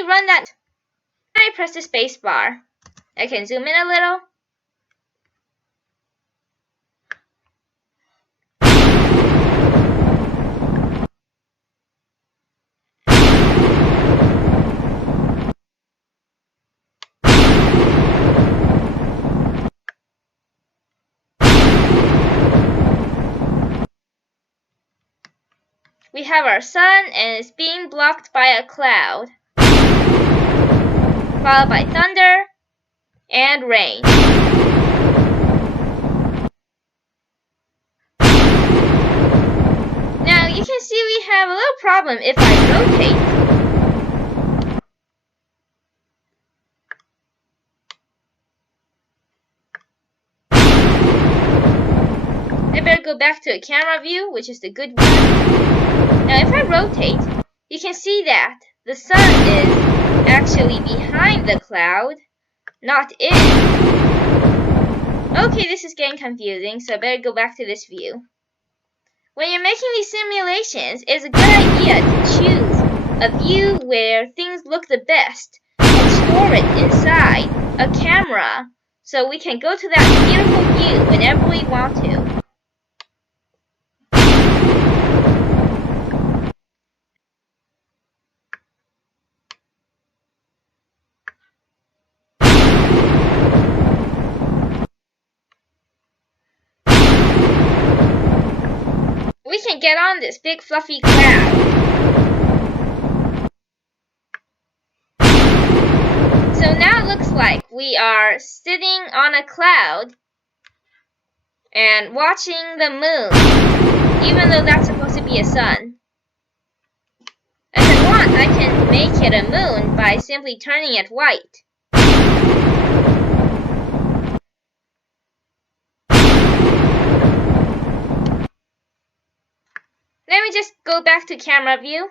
me run that. I press the space bar. I can zoom in a little. We have our sun and it's being blocked by a cloud, followed by thunder and rain. Now you can see we have a little problem if I rotate. I better go back to the camera view, which is the good one. Now if I rotate, you can see that the sun is actually behind the cloud, not in. Okay, this is getting confusing, so I better go back to this view. When you're making these simulations, it's a good idea to choose a view where things look the best and store it inside a camera so we can go to that beautiful view whenever we want to. We can get on this big fluffy cloud. So now it looks like we are sitting on a cloud and watching the moon, even though that's supposed to be a sun. If I want, I can make it a moon by simply turning it white. Let me just go back to camera view.